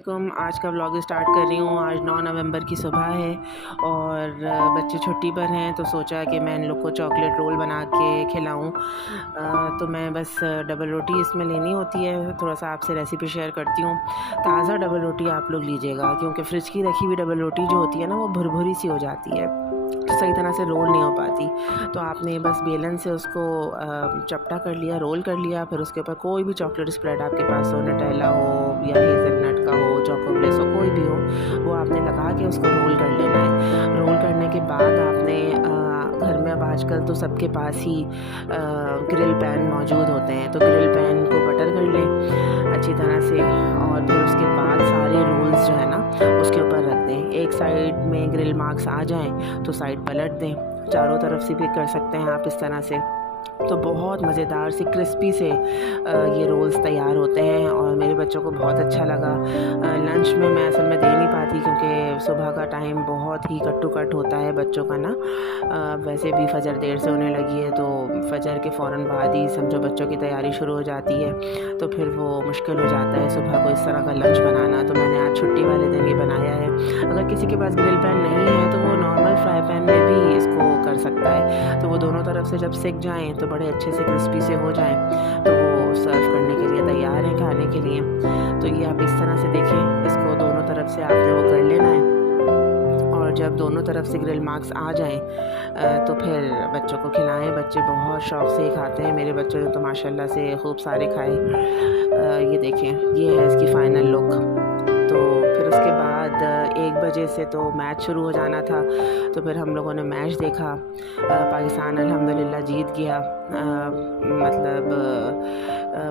आज का vlog start कर रही हूँ। आज 9 नवंबर की सुबह है और बच्चे छुट्टी पर हैं, तो सोचा कि मैं इन लोग को चॉकलेट रोल बना के खिलाऊँ। तो मैं बस डबल रोटी इसमें लेनी होती है। थोड़ा सा आपसे रेसिपी शेयर करती हूँ। ताज़ा डबल रोटी आप लोग लीजिएगा, क्योंकि फ्रिज की रखी हुई डबल रोटी जो होती है ना, वो भुरभुरी सी हो जाती है, तो सही तरह से रोल नहीं हो पाती। तो आपने बस बेलन से उसको चपटा कर लिया, रोल कर लिया। फिर उसके ऊपर कोई भी चॉकलेट स्प्रेड आपके पास हो, नटेला हो या हेज़लनट का हो, चोको ब्लेस हो, कोई भी हो, वो आपने लगा के उसको रोल कर लेना है। रोल करने के बाद आपने घर में अब आजकल तो सबके पास ही ग्रिल पैन मौजूद होते हैं, तो ग्रिल पैन को बटर कर लें अच्छी तरह से, और फिर उसके बाद सारे रोल्स जो है ना उसके ऊपर रख दें। एक साइड में ग्रिल मार्क्स आ जाएं तो साइड पलट दें। चारों तरफ से भी कर सकते हैं आप इस तरह से। तो बहुत मज़ेदार से क्रिस्पी से ये रोल्स तैयार होते हैं और मेरे बच्चों को बहुत अच्छा लगा। लंच में मैं असल में दे नहीं पाती, क्योंकि सुबह का टाइम बहुत ही कट टू कट होता है बच्चों का ना। वैसे भी फ़जर देर से होने लगी है, तो फ़जर के फ़ौरन बाद ही समझो बच्चों की तैयारी शुरू हो जाती है, तो फिर वो मुश्किल हो जाता है सुबह को इस तरह का लंच बनाना। तो मैंने आज छुट्टी वाले दिन ये बनाया है। अगर किसी के पास ग्रिल पैन नहीं है तो वो नॉर्मल फ्राई पैन में भी इसको कर सकता है। तो वो दोनों तरफ से जब सिक जाएँ तो बड़े अच्छे से क्रिस्पी से हो जाएं, तो वो सर्व करने के लिए तैयार हैं, खाने के लिए। तो ये आप इस तरह से देखें, इसको दोनों तरफ से आपने वो कर लेना है, और जब दोनों तरफ से ग्रिल मार्क्स आ जाएं तो फिर बच्चों को खिलाएं। बच्चे बहुत शौक़ से ही खाते हैं। मेरे बच्चों ने तो माशाल्लाह से खूब सारे खाए। ये देखें, ये है इसकी फ़ाइनल लुक। तो फिर उसके बाद 1 बजे से तो मैच शुरू हो जाना था, तो फिर हम लोगों ने मैच देखा। पाकिस्तान अल्हम्दुलिल्लाह जीत गया।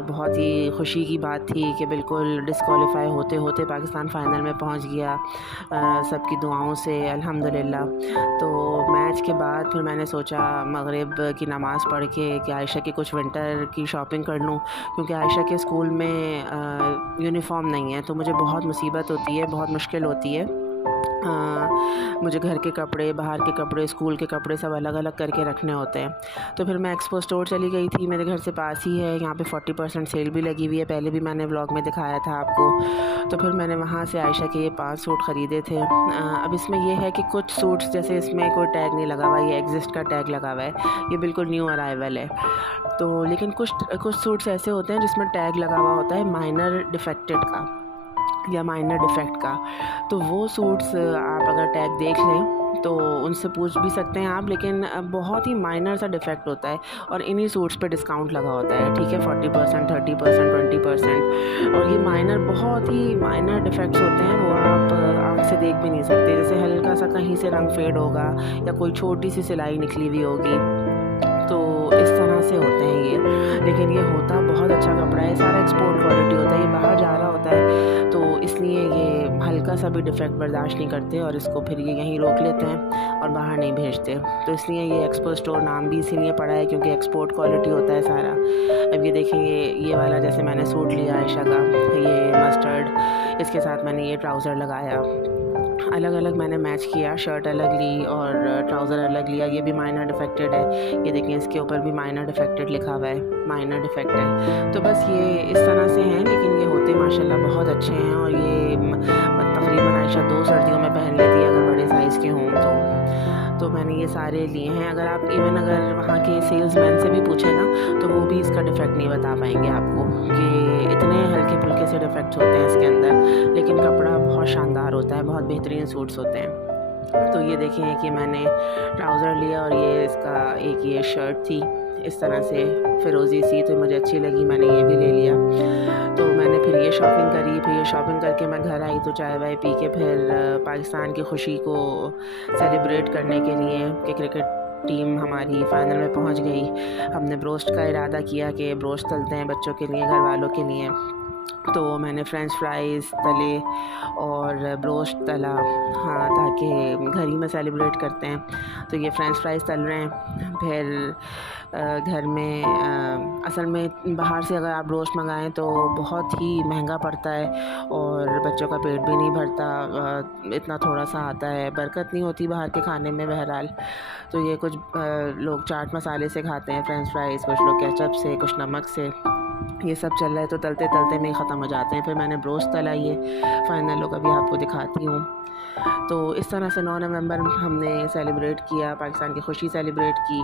बहुत ही खुशी की बात थी कि बिल्कुल डिस्क्वालीफाई होते होते पाकिस्तान फ़ाइनल में पहुंच गया, सबकी दुआओं से अल्हम्दुलिल्लाह। तो मैच के बाद फिर मैंने सोचा मगरिब की नमाज़ पढ़ के कि आयशा की कुछ विंटर की शॉपिंग कर लूँ, क्योंकि आयशा के स्कूल में यूनिफ़ॉर्म नहीं है, तो मुझे बहुत मुसीबत होती है, बहुत मुश्किल होती है। मुझे घर के कपड़े, बाहर के कपड़े, स्कूल के कपड़े सब अलग अलग करके रखने होते हैं। तो फिर मैं एक्सपो स्टोर चली गई थी, मेरे घर से पास ही है। यहाँ पे 40% सेल भी लगी हुई है, पहले भी मैंने व्लॉग में दिखाया था आपको। तो फिर मैंने वहाँ से आयशा के ये 5 सूट ख़रीदे थे। अब इसमें ये है कि कुछ सूट्स जैसे इसमें कोई टैग नहीं लगा हुआ, ये एग्जिस्ट का टैग लगा हुआ है, ये बिल्कुल न्यू अराइवल है। तो लेकिन कुछ सूट्स ऐसे होते हैं जिसमें टैग लगा हुआ होता है माइनर डिफेक्टेड का या माइनर डिफेक्ट का। तो वो सूट्स आप अगर टैग देख लें तो उनसे पूछ भी सकते हैं आप, लेकिन बहुत ही माइनर सा डिफेक्ट होता है, और इन्हीं सूट्स पे डिस्काउंट लगा होता है, ठीक है, 40%, 30%, 20%। और ये माइनर, बहुत ही माइनर डिफेक्ट्स होते हैं, वो आप आँख से देख भी नहीं सकते। जैसे हल्का सा कहीं से रंग फेड होगा या कोई छोटी सी सिलाई निकली हुई होगी, तो इस तरह से होते हैं ये। लेकिन ये होता बहुत अच्छा कपड़ा है, सारा एक्सपोर्ट क्वालिटी होता है, ये बाहर जा रहा होता है, तो इसलिए ये हल्का सा भी डिफेक्ट बर्दाश्त नहीं करते और इसको फिर ये यहीं रोक लेते हैं और बाहर नहीं भेजते। तो इसलिए ये एक्सपो स्टोर नाम भी इसीलिए पड़ा है, क्योंकि एक्सपोर्ट क्वालिटी होता है सारा। अब ये देखेंगे, ये वाला जैसे मैंने सूट लिया आयशा का, ये मस्टर्ड, इसके साथ मैंने ये ट्राउज़र लगाया। अलग अलग मैंने मैच किया, शर्ट अलग ली और ट्राउज़र अलग लिया। ये भी माइनर डिफेक्टेड है, ये देखें, इसके ऊपर भी माइनर डिफेक्टेड लिखा हुआ है, माइनर डिफेक्ट है। तो बस ये इस तरह से हैं, लेकिन ये होते माशाल्लाह बहुत अच्छे हैं। और ये तकरीबन आयशा 2 सर्दियों में पहन लेती है अगर बड़े साइज़ के हों तो मैंने ये सारे लिए हैं। अगर आप अगर वहाँ के सेल्समैन से भी पूछें ना, तो वो भी इसका डिफ़ेक्ट नहीं बता पाएंगे आपको कि इतने हल्के फुल्के से डिफ़ेक्ट्स होते हैं इसके अंदर, लेकिन कपड़ा बहुत शानदार होता है, बहुत बेहतरीन सूट्स होते हैं। तो ये देखें कि मैंने ट्राउज़र लिया और ये इसका एक ये शर्ट थी इस तरह से फ़िरोज़ी सी, तो मुझे अच्छी लगी, मैंने ये भी ले लिया। तो मैंने फिर ये शॉपिंग करी। फिर ये शॉपिंग करके मैं घर आई तो चाय वाय पी के फिर पाकिस्तान की खुशी को सेलिब्रेट करने के लिए कि क्रिकेट टीम हमारी फ़ाइनल में पहुंच गई, हमने ब्रोस्ट का इरादा किया कि ब्रोस्ट तलते हैं बच्चों के लिए, घर वालों के लिए। तो मैंने फ्रेंच फ्राइज़ तले और ब्रोस्ट तला, हाँ, ताकि घर ही में सेलिब्रेट करते हैं। तो ये फ्रेंच फ्राइज़ तल रहे हैं। फिर घर में असल में बाहर से अगर आप ब्रोस्ट मंगाएं तो बहुत ही महंगा पड़ता है और बच्चों का पेट भी नहीं भरता, इतना थोड़ा सा आता है, बरकत नहीं होती बाहर के खाने में बहरहाल। तो ये कुछ लोग चाट मसाले से खाते हैं फ्रेंच फ्राइज़, कुछ लोग केचप से, कुछ नमक से। ये सब चल रहा है तो तलते तलते में ही ख़त्म हो जाते हैं। फिर मैंने ब्रोस्ट तला, ये फ़ाइनल लुक अभी आपको दिखाती हूँ। तो इस तरह से 9 नवंबर हमने सेलिब्रेट किया, पाकिस्तान की खुशी सेलिब्रेट की।